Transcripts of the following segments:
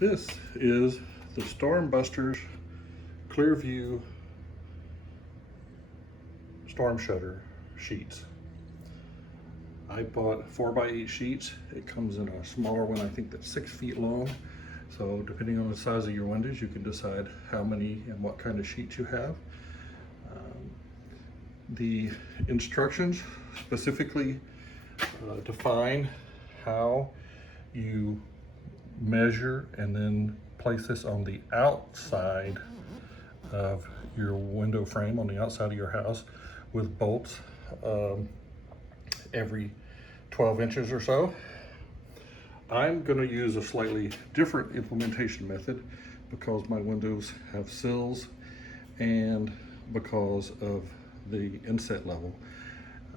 This is the StormBuster's Clearview storm shutter sheets. I bought 4x8 sheets. It comes in a smaller one, I think that's 6 feet long. So depending on the size of your windows, you can decide how many and what kind of sheets you have. The instructions specifically define how you measure and then place this on the outside of your window frame, on the outside of your house, with bolts every 12 inches or so. I'm going to use a slightly different implementation method because my windows have sills and because of the inset level.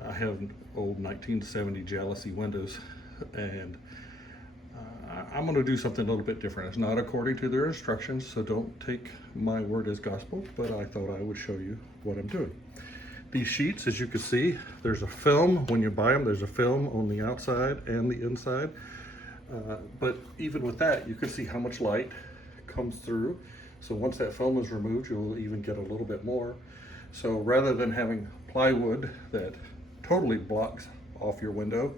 I have old 1970 jalousie windows, and I'm going to do something a little bit different. It's not according to their instructions, so don't take my word as gospel, but I thought I would show you what I'm doing. These sheets, as you can see, there's a film. When you buy them, there's a film on the outside and the inside. But even with that, you can see how much light comes through. So once that film is removed, you'll even get a little bit more. So rather than having plywood that totally blocks off your window,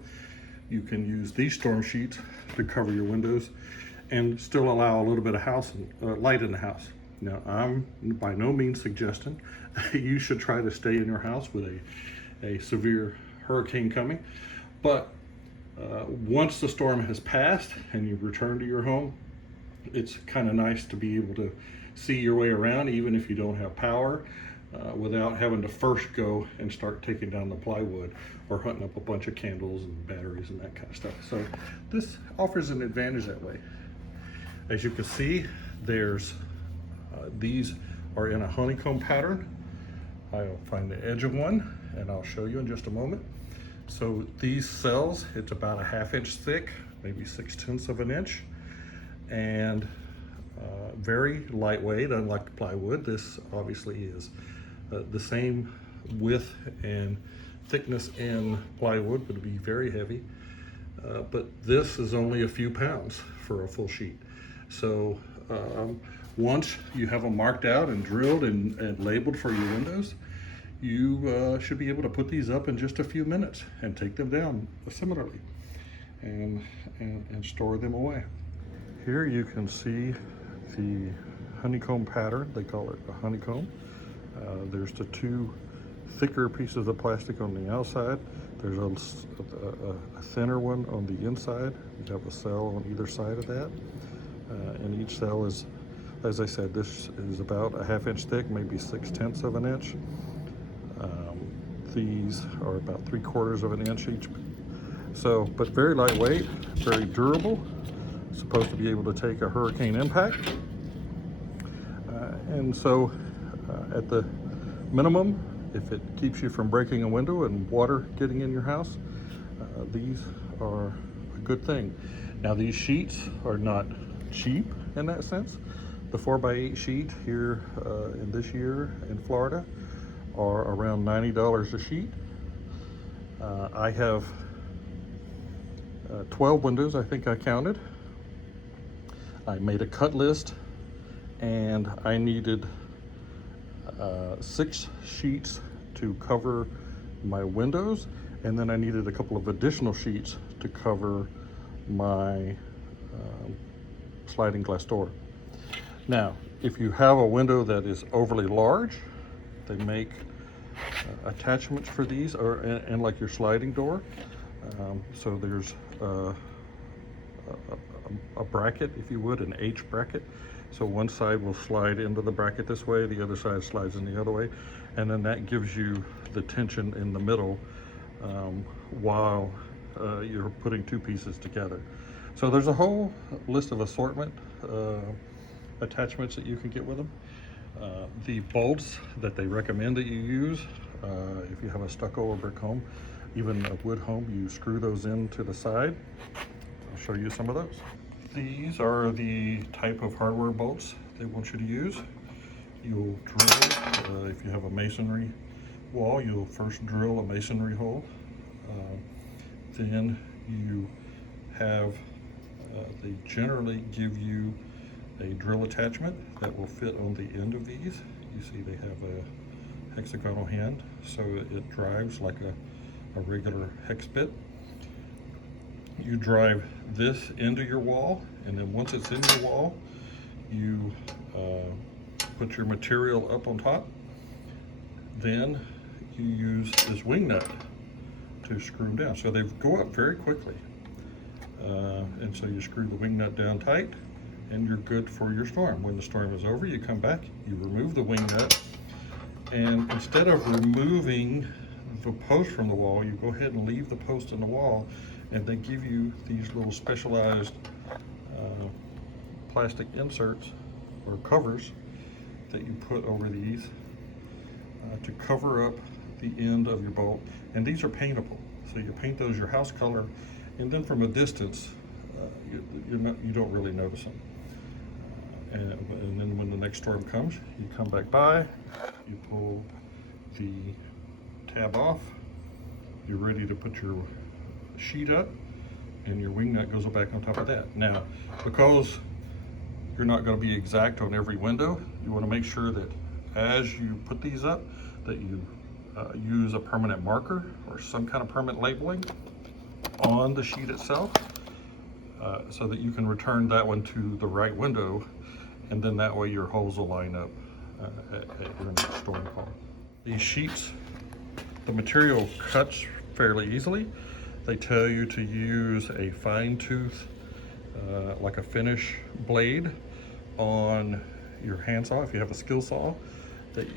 you can use these storm sheets to cover your windows and still allow a little bit of light in the house. Now, I'm by no means suggesting you should try to stay in your house with a severe hurricane coming, but once the storm has passed and you've returned to your home, it's kind of nice to be able to see your way around, even if you don't have power, without having to first go and start taking down the plywood or hunting up a bunch of candles and batteries and that kind of stuff. So this offers an advantage that way. As you can see, there's these are in a honeycomb pattern. I'll find the edge of one and I'll show you in just a moment. So these cells, it's about a 1/2 inch thick, maybe 6/10 of an inch, and very lightweight, unlike plywood. This obviously is the same width and thickness in plywood, would be very heavy. But this is only a few pounds for a full sheet. So once you have them marked out and drilled and labeled for your windows, you should be able to put these up in just a few minutes and take them down similarly and store them away. Here you can see the honeycomb pattern. They call it a honeycomb. There's the two thicker pieces of plastic on the outside. There's a thinner one on the inside. You have a cell on either side of that. And each cell is, as I said, this is about a 1/2 inch thick, maybe 6/10 of an inch. These are about 3/4 of an inch each. So, but very lightweight, very durable. Supposed to be able to take a hurricane impact. And so at the minimum, if it keeps you from breaking a window and water getting in your house, these are a good thing. Now, these sheets are not cheap in that sense. The 4x8 sheet here in this year in Florida are around $90 a sheet. I have 12 windows, I think I counted. I made a cut list and I needed 6 sheets to cover my windows, and then I needed a couple of additional sheets to cover my sliding glass door. Now, if you have a window that is overly large, they make attachments for these, and like your sliding door. So there's a bracket, if you would, an H bracket. So one side will slide into the bracket this way, the other side slides in the other way, and then that gives you the tension in the middle while you're putting two pieces together. So there's a whole list of assortment attachments that you can get with them. The bolts that they recommend that you use, if you have a stucco or brick home, even a wood home, you screw those into the side. I'll show you some of those. These are the type of hardware bolts they want you to use. You'll drill, if you have a masonry wall, you'll first drill a masonry hole. Then you have, they generally give you a drill attachment that will fit on the end of these. You see they have a hexagonal hand, so it drives like a regular hex bit. You drive this into your wall, and then once it's in your wall, you put your material up on top. Then you use this wing nut to screw them down. So they go up very quickly. And so you screw the wing nut down tight, and you're good for your storm. When the storm is over, you come back, you remove the wing nut, and instead of removing the post from the wall, you go ahead and leave the post in the wall, and they give you these little specialized plastic inserts or covers that you put over these to cover up the end of your bolt. And these are paintable, so you paint those your house color, and then from a distance you don't really notice them. And then when the next storm comes, you come back by, you pull the tab off, you're ready to put your sheet up, and your wing nut goes back on top of that. Now, because you're not going to be exact on every window, you want to make sure that as you put these up, that you use a permanent marker or some kind of permanent labeling on the sheet itself, so that you can return that one to the right window, and then that way your holes will line up at your next storm call. These sheets, the material cuts fairly easily. They tell you to use a fine tooth, like a finish blade on your handsaw, if you have a skill saw that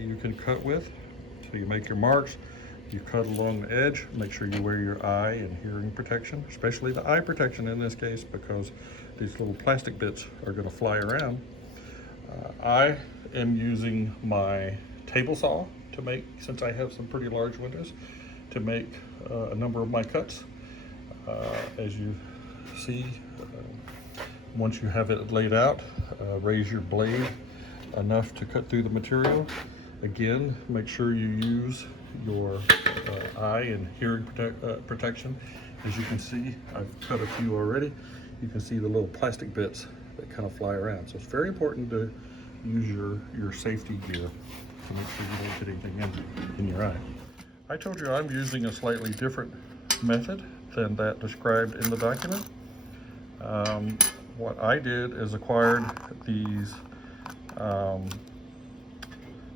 you can cut with. So you make your marks, you cut along the edge, make sure you wear your eye and hearing protection, especially the eye protection in this case, because these little plastic bits are going to fly around. I am using my table saw to make, since I have some pretty large windows, to make a number of my cuts. As you see, once you have it laid out, raise your blade enough to cut through the material. Again, make sure you use your eye and hearing protection. As you can see, I've cut a few already. You can see the little plastic bits that kind of fly around. So it's very important to use your safety gear to make sure you don't get anything in your eye. I told you I'm using a slightly different method than that described in the document. What I did is acquired these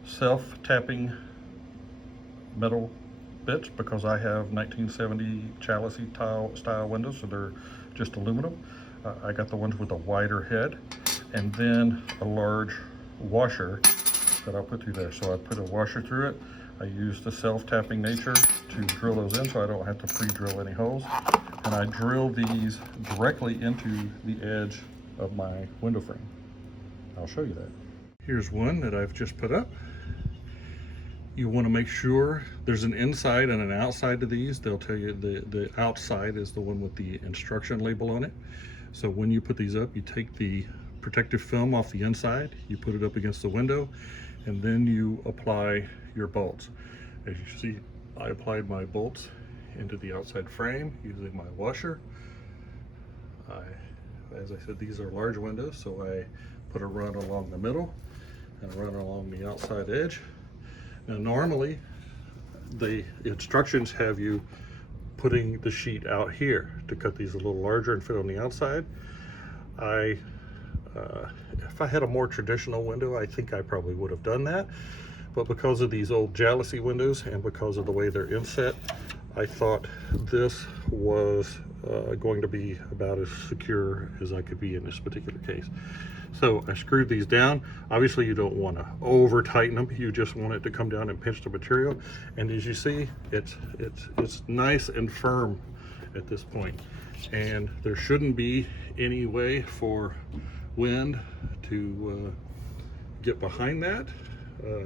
self-tapping metal bits because I have 1970 chalice style windows, so they're just aluminum. I got the ones with a wider head, and then a large washer that I'll put through there. So I put a washer through it. I use the self-tapping nature to drill those in so I don't have to pre-drill any holes. And I drill these directly into the edge of my window frame. I'll show you that. Here's one that I've just put up. You want to make sure there's an inside and an outside to these. They'll tell you the outside is the one with the instruction label on it. So when you put these up, you take the protective film off the inside, you put it up against the window, and then you apply your bolts. As you see, I applied my bolts into the outside frame using my washer. As I said, these are large windows, so I put a run along the middle and a run along the outside edge. Now normally the instructions have you putting the sheet out here to cut these a little larger and fit on the outside. If I had a more traditional window, I think I probably would have done that, but because of these old jalousie windows and because of the way they're inset, I thought this was going to be about as secure as I could be in this particular case. So I screwed these down. Obviously you don't want to over tighten them, you just want it to come down and pinch the material, and as you see, it's nice and firm at this point, and there shouldn't be any way for wind to get behind that.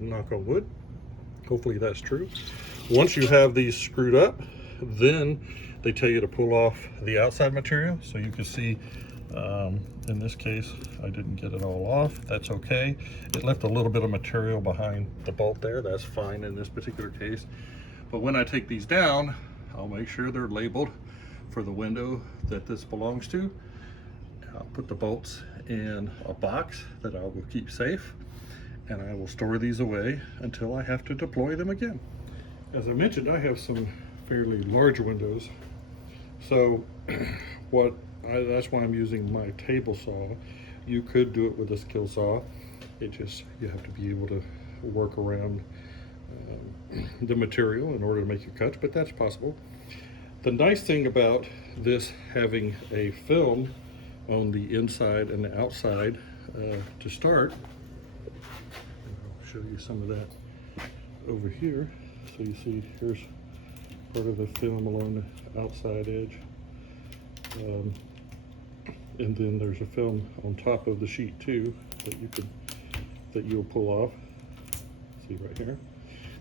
Knock on wood, hopefully that's true. Once you have these screwed up, then they tell you to pull off the outside material. So you can see in this case I didn't get it all off. That's okay. It left a little bit of material behind the bolt there. That's fine in this particular case. But when I take these down, I'll make sure they're labeled for the window that this belongs to. I'll put the bolts in a box that I will keep safe, and I will store these away until I have to deploy them again. As I mentioned, I have some fairly large windows, so that's why I'm using my table saw. You could do it with a skill saw. You have to be able to work around the material in order to make your cuts, but that's possible. The nice thing about this having a film on the inside and the outside to start, I'll show you some of that over here. So you see here's part of the film along the outside edge, and then there's a film on top of the sheet too that you'll pull off. See right here.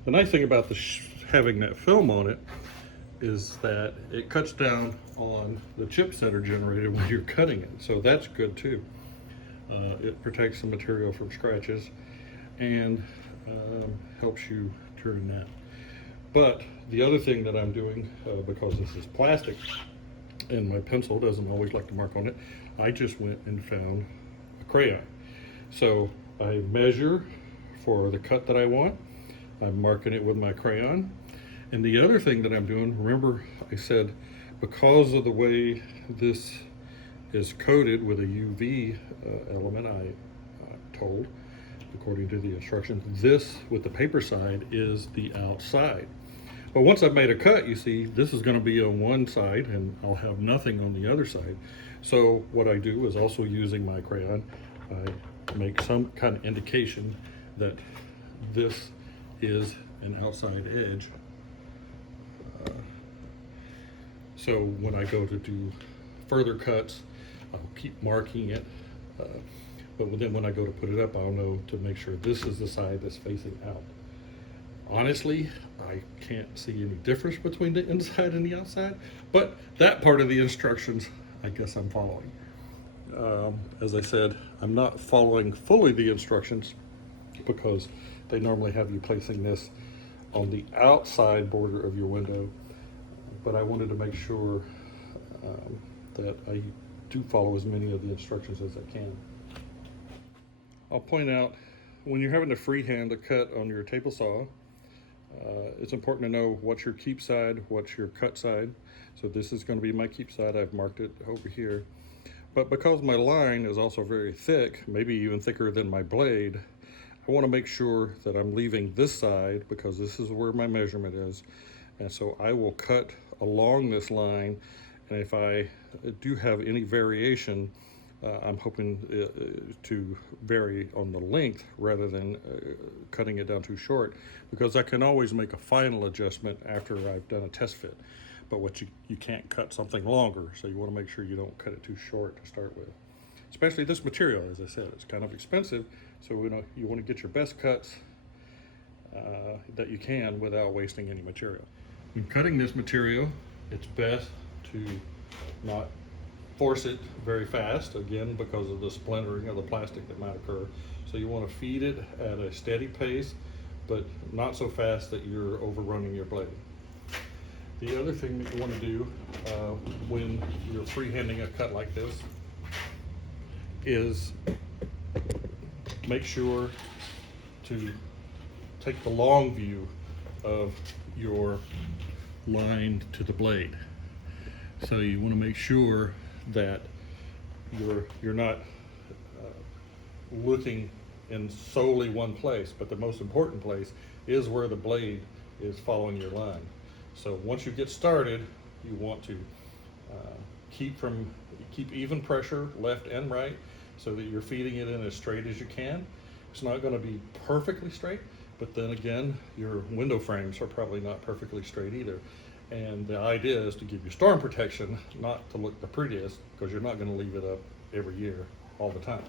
The nice thing about having that film on it is that it cuts down on the chips that are generated when you're cutting it, so that's good too. It protects the material from scratches and helps you turn that. But the other thing that I'm doing, because this is plastic and my pencil doesn't always like to mark on it, I just went and found a crayon. So I measure for the cut that I want. I'm marking it with my crayon. And the other thing that I'm doing, remember I said because of the way this is coated with a UV element, I'm told, according to the instructions, this with the paper side is the outside. But once I've made a cut, you see, this is going to be on one side and I'll have nothing on the other side. So what I do is, also using my crayon, I make some kind of indication that this is an outside edge. So when I go to do further cuts, I'll keep marking it. But then when I go to put it up, I'll know to make sure this is the side that's facing out. Honestly, I can't see any difference between the inside and the outside, but that part of the instructions, I guess I'm following. As I said, I'm not following fully the instructions because they normally have you placing this on the outside border of your window, but I wanted to make sure that I do follow as many of the instructions as I can. I'll point out, when you're having to freehand a cut on your table saw, it's important to know what's your keep side, what's your cut side. So this is going to be my keep side. I've marked it over here. But because my line is also very thick, maybe even thicker than my blade, I want to make sure that I'm leaving this side because this is where my measurement is. And so I will cut along this line, and if I do have any variation, I'm hoping to vary on the length rather than cutting it down too short, because I can always make a final adjustment after I've done a test fit. But what you can't cut something longer, so you want to make sure you don't cut it too short to start with. Especially this material, as I said, it's kind of expensive, so you want to get your best cuts that you can without wasting any material. When cutting this material, it's best to not force it very fast, again, because of the splintering of the plastic that might occur. So you want to feed it at a steady pace, but not so fast that you're overrunning your blade. The other thing that you want to do when you're freehanding a cut like this is make sure to take the long view of your line to the blade. So you want to make sure that you're not looking in solely one place, but the most important place is where the blade is following your line. So once you get started, you want to keep even pressure left and right so that you're feeding it in as straight as you can. It's not going to be perfectly straight, but then again, your window frames are probably not perfectly straight either. And the idea is to give you storm protection, not to look the prettiest, because you're not going to leave it up every year all the time.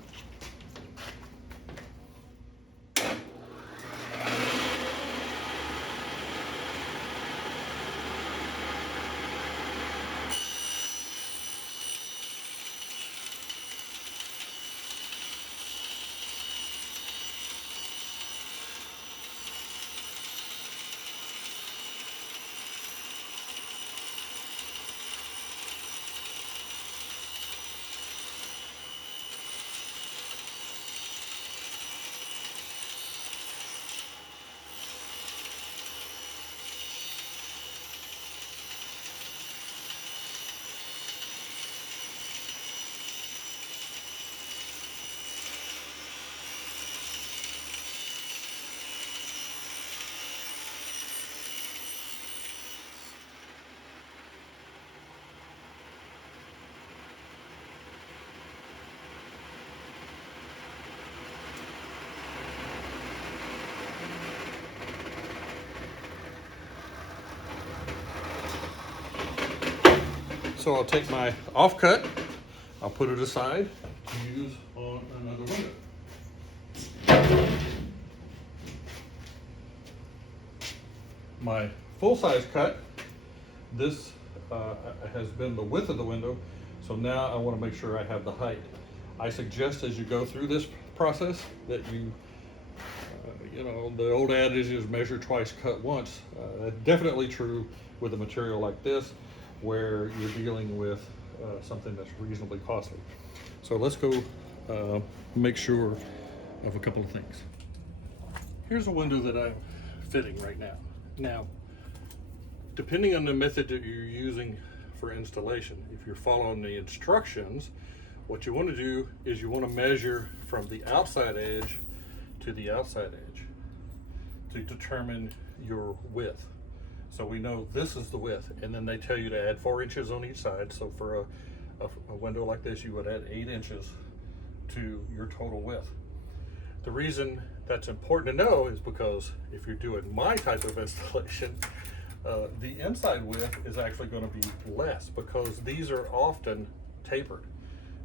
So I'll take my offcut, I'll put it aside to use on another window. My full-size cut, this has been the width of the window, so now I want to make sure I have the height. I suggest as you go through this process that you, you know, the old adage is measure twice, cut once. Definitely true with a material like this, where you're dealing with something that's reasonably costly. So let's go make sure of a couple of things. Here's a window that I'm fitting right now. Now, depending on the method that you're using for installation, if you're following the instructions, what you want to do is you want to measure from the outside edge to the outside edge to determine your width. So we know this is the width, and then they tell you to add 4 inches on each side. So for a window like this, you would add 8 inches to your total width. The reason that's important to know is because if you're doing my type of installation, the inside width is actually going to be less because these are often tapered.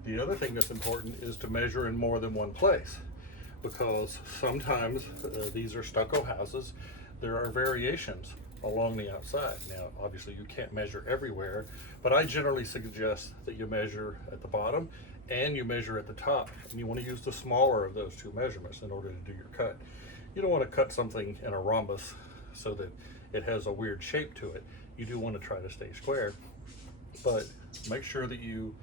The other thing that's important is to measure in more than one place, because sometimes these are stucco houses. There are variations along the outside. Now, obviously you can't measure everywhere, but I generally suggest that you measure at the bottom and you measure at the top, and you want to use the smaller of those two measurements in order to do your cut. You don't want to cut something in a rhombus so that it has a weird shape to it. You do want to try to stay square, but make sure that you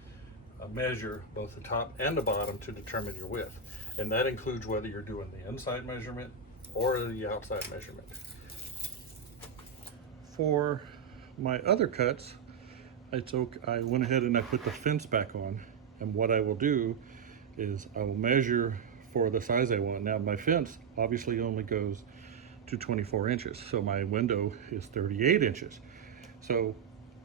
measure both the top and the bottom to determine your width, and that includes whether you're doing the inside measurement or the outside measurement. For my other cuts, I went ahead and I put the fence back on, and what I will do is I will measure for the size I want. Now my fence obviously only goes to 24 inches, so my window is 38 inches. So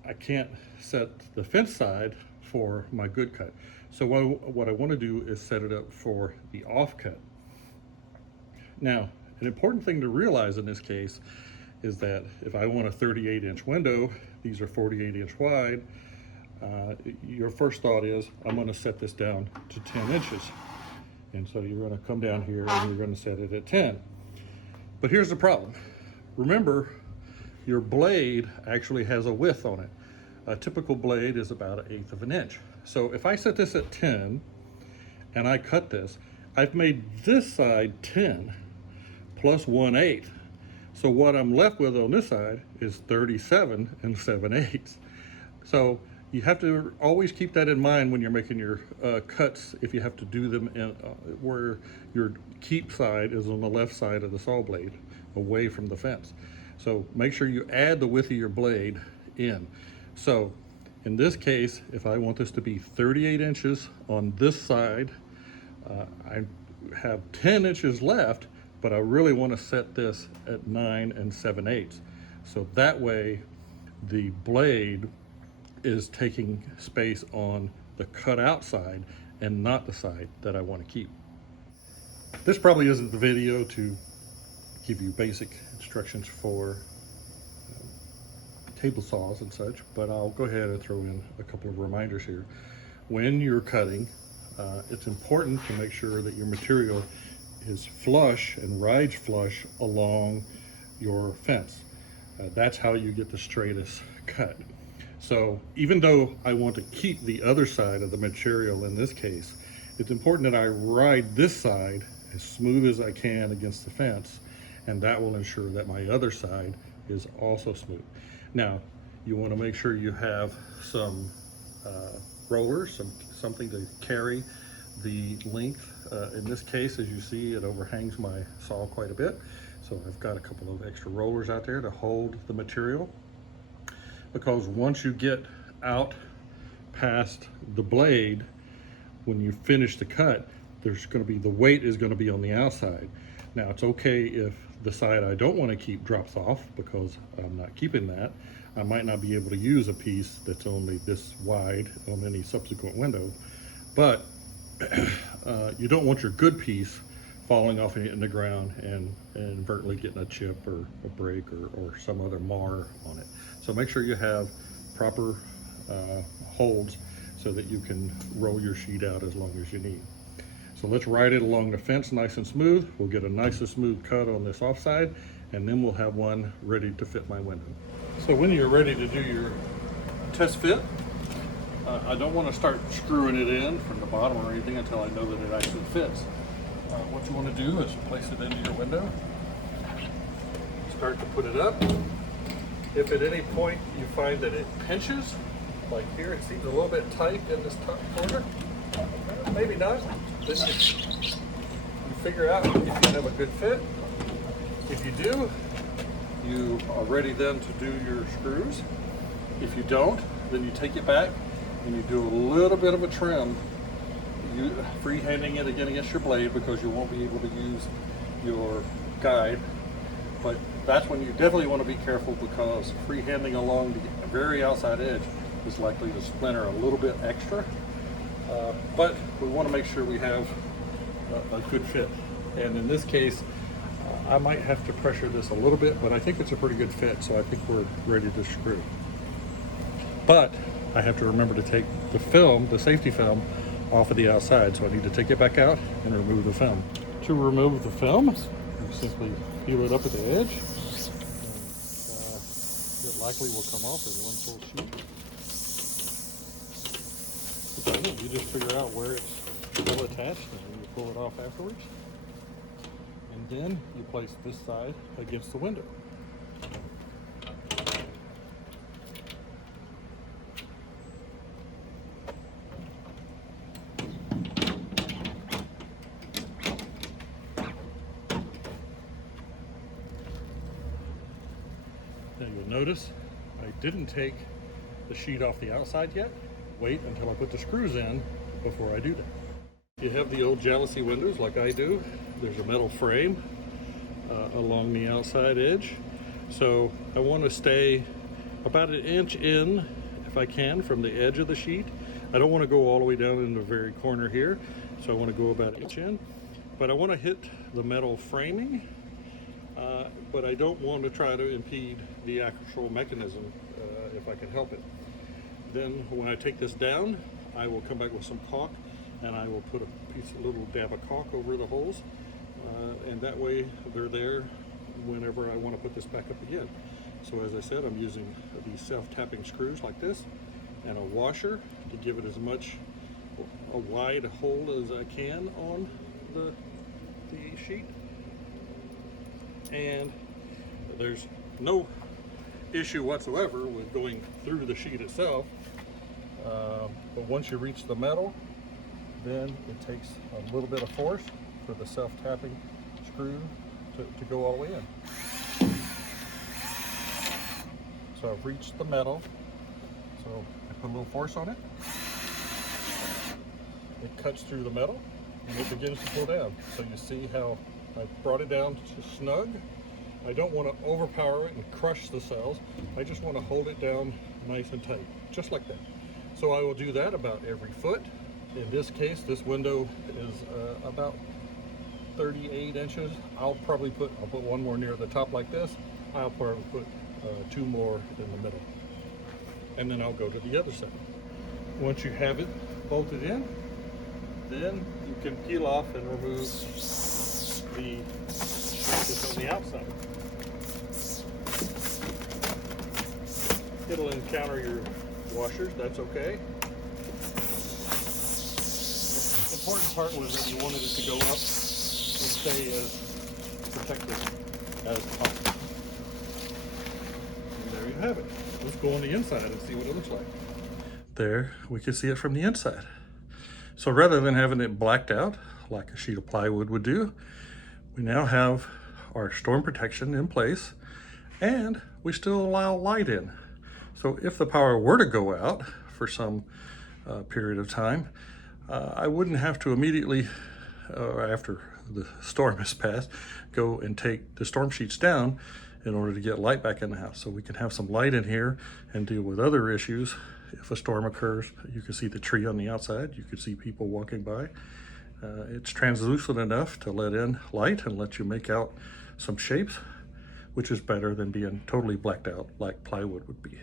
I can't set the fence side for my good cut. So what I want to do is set it up for the off cut. Now, an important thing to realize in this case is that if I want a 38-inch window, these are 48-inch wide, your first thought is, I'm going to set this down to 10 inches. And so you're going to come down here and you're going to set it at 10. But here's the problem. Remember, your blade actually has a width on it. A typical blade is about 1/8 of an inch. So if I set this at 10 and I cut this, I've made this side 10 plus 1/8. So what I'm left with on this side is 37 and 7/8. So you have to always keep that in mind when you're making your cuts, if you have to do them in where your keep side is on the left side of the saw blade, away from the fence. So make sure you add the width of your blade in. So in this case, if I want this to be 38 inches on this side, I have 10 inches left, but I really want to set this at 9 7/8. So that way the blade is taking space on the cut out side and not the side that I want to keep. This probably isn't the video to give you basic instructions for table saws and such, but I'll go ahead and throw in a couple of reminders here. When you're cutting, it's important to make sure that your material is flush and rides flush along your fence. That's how you get the straightest cut. So even though I want to keep the other side of the material in this case, it's important that I ride this side as smooth as I can against the fence, and that will ensure that my other side is also smooth. Now, you want to make sure you have some rollers, something to carry the length. In this case, as you see, it overhangs my saw quite a bit. So I've got a couple of extra rollers out there to hold the material, because once you get out past the blade, when you finish the cut, there's going to be, the weight is going to be on the outside. Now, it's okay if the side I don't want to keep drops off, because I'm not keeping that. I might not be able to use a piece that's only this wide on any subsequent window, but you don't want your good piece falling off in the ground and inadvertently getting a chip or a break or some other mar on it. So make sure you have proper holds so that you can roll your sheet out as long as you need. So let's ride it along the fence nice and smooth. We'll get a nice and smooth cut on this offside, and then we'll have one ready to fit my window. So when you're ready to do your test fit, I don't want to start screwing it in from the bottom or anything until I know that it actually fits. What you want to do is place it into your window, start to put it up. If at any point you find that it pinches, like here, it seems a little bit tight in this top corner, maybe not, then you figure out if you have a good fit. If you do, you are ready then to do your screws. If you don't, then you take it back and you do a little bit of a trim, you freehanding it again against your blade because you won't be able to use your guide. But that's when you definitely want to be careful, because freehanding along the very outside edge is likely to splinter a little bit extra. But we want to make sure we have a good fit. And in this case, I might have to pressure this a little bit, but I think it's a pretty good fit, so I think we're ready to screw. But I have to remember to take the film, the safety film, off of the outside, so I need to take it back out and remove the film. To remove the film, you simply peel it up at the edge, and it likely will come off in one full sheet. But you just figure out where it's still attached, and then you pull it off afterwards. And then you place this side against the window. Now you'll notice I didn't take the sheet off the outside yet. Wait until I put the screws in before I do that. You have the old jalousie windows like I do. There's a metal frame along the outside edge. So I want to stay about an inch in, if I can, from the edge of the sheet. I don't want to go all the way down in the very corner here. So I want to go about an inch in. But I want to hit the metal framing, but I don't want to try to impede the actual mechanism if I can help it. Then when I take this down, I will come back with some caulk, and I will put a little dab of caulk over the holes, and that way they're there whenever I want to put this back up again. So as I said, I'm using these self-tapping screws like this and a washer to give it as much a wide hole as I can on the sheet. And there's no issue whatsoever with going through the sheet itself, but once you reach the metal, then it takes a little bit of force for the self-tapping screw to go all the way in. So I've reached the metal, so I put a little force on it. It cuts through the metal and it begins to pull down. So you see how I brought it down to snug. I don't want to overpower it and crush the cells. I just want to hold it down nice and tight, just like that. So I will do that about every foot. In this case, this window is about 38 inches. I'll put one more near the top like this. I'll probably put two more in the middle. And then I'll go to the other side. Once you have it bolted in, then you can peel off and remove the sheet that's on the outside. It'll encounter your washers, that's okay. The important part was that you wanted it to go up and stay as protected as possible. And there you have it. Let's go on the inside and see what it looks like. There, we can see it from the inside. So rather than having it blacked out like a sheet of plywood would do, we now have our storm protection in place, and we still allow light in. So if the power were to go out for some period of time, I wouldn't have to immediately, after the storm has passed, go and take the storm sheets down in order to get light back in the house. So we can have some light in here and deal with other issues. If a storm occurs, you can see the tree on the outside, you can see people walking by. It's translucent enough to let in light and let you make out some shapes, which is better than being totally blacked out like plywood would be.